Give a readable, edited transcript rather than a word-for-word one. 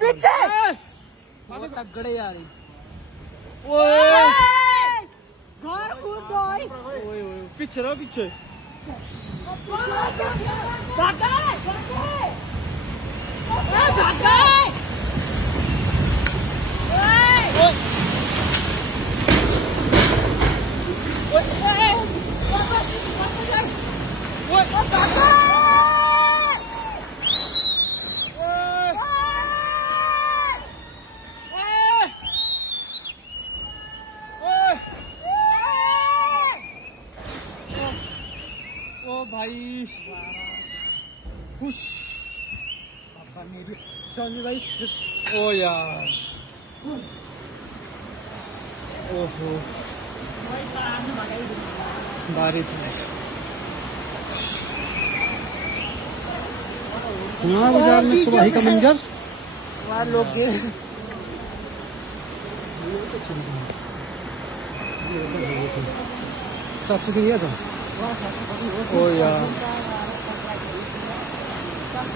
पीछे तगड़े यार पीछे रहो पीछे भाई खुश पापा ने भी सोनी भाई ओ यार ओहो बारिश में बाजार में तबाही का मंजर वहाँ लोग गिर साफ सुथरी है तो ओ यार